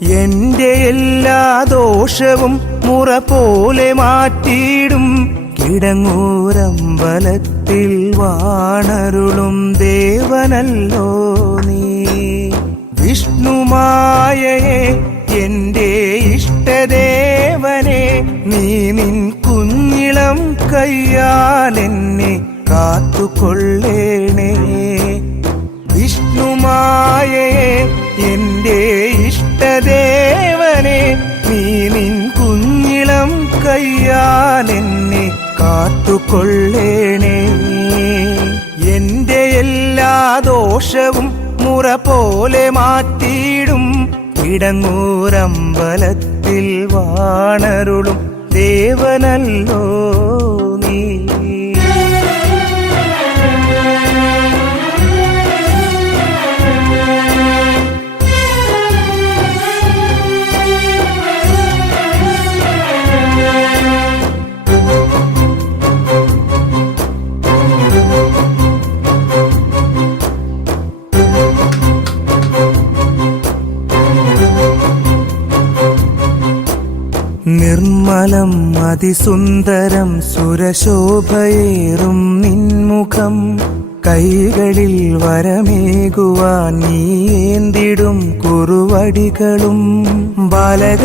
എന്റെ എല്ലാ ദോഷവും മുറ പോലെ മാറ്റിയിടും കിടങ്ങൂരമ്പലത്തിൽ വാണരുളും ദേവനല്ലോ നീ. വിഷ്ണുമായയെ എന്റെ ഇഷ്ടദേവനെ, നീ നിൻ കുഞ്ഞിളം കയ്യാൽ എന്നെ കാത്തുകൊള്ളേണേ. വിഷ്ണുമായയെ എന്റെ ഇഷ്ടദേവനെ, നീ നിൻ കുഞ്ഞിളം കയ്യാൽ എന്നെ കാത്തുകൊള്ളേണേ. എന്റെ എല്ലാ ദോഷവും മുറ പോലെ മാറ്റിയിടും കിടങ്ങൂരമ്പലത്തിൽ വാണരുളും ദേവനല്ലോ നീ. നിർമ്മലം അതിസുന്ദരം സുരശോഭയേറും നിൻമുഖം, കൈകളിൽ വരമേകുവാൻ നീ ഏന്തിടും കുറുവടികളും ബാലക